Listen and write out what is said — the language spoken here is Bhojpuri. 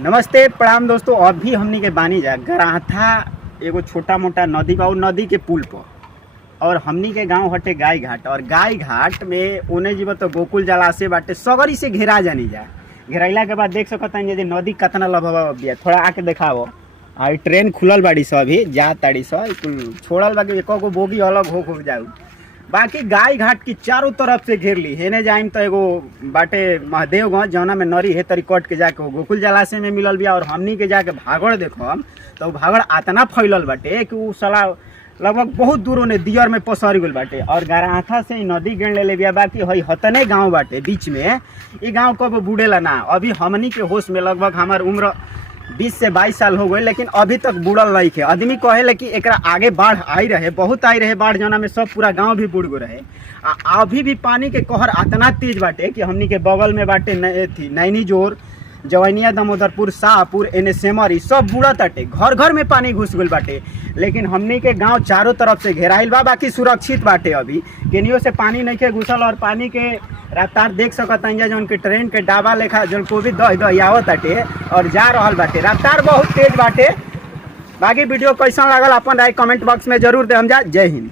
नमस्ते प्रणाम दोस्तों। अभी हमनी के बानी जा गराथा एगो छोटा मोटा नदी बा, नदी के पुल पर और हमनी के गांव हटे गाय घाट। और गाय घाट में ओने जीव तो गोकुल जलाशय बाटे, सगरी से घेरा जानी जा। घेराइला के बाद देख सकता यदि नदी कितना लभवा बिया, थोड़ा आके देखाओ। आई ट्रेन खुलल बाड़ी स, अभी जा ताड़ी स, छोड़ल बाकी एको गो बोगी अलग हो जाऊ। बाकी गाय घाट की चारों तरफ से घेर ली। हेने जाइम तो एगो बाटे महादेवगंज, जौना में नरी हे तरी कट के जाके गोकुल जलाशय में मिलल बिया। और हमनी के जाके भागड़ देखो हम तो भागड़ इतना फैलल बाटे कि उ साला लगभग बहुत दूर ने दियर में पसर गल बाटे। और गराथा से नदी गिर ले बिया। बाकी हई हतने गांव बाटे बीच में, ई गांव कब बूढ़ेला ना। अभी हमनी के होश में लगभग हमार उम्र 20 से 22 साल हो गए, लेकिन अभी तक बुड़ल नहीं थे। आदमी कहे कि एकरा आगे बाढ़ आई रहे, बहुत आई रहे बाढ़, जना में सब पूरा गांव भी बुड़ गो रहे। अभी भी पानी के कहर इतना तेज बाटे कि हमनी के बगल में बाटे नैनी जोर, जवैनिया, दामोदरपुर, शाहपुर, एने सेमरी सब बुढ़त बाटे। घर घर में पानी घुस गल बाटे। लेकिन हमनी के गांव चारों तरफ से घेराइल बा, बाकी सुरक्षित बाटे। अभी केनियो से पानी नहीं के घुसल। और पानी के रफ्तार देख सकता जौन के ट्रेन के डाबा लेखा जौन को भी दह आवत बाटे और जा रहल बाटे। रफ्तार बहुत तेज बाटे। बाकी वीडियो कैसा लागल अपन राय कमेंट बॉक्स में जरूर दे हम जा। जय हिंद।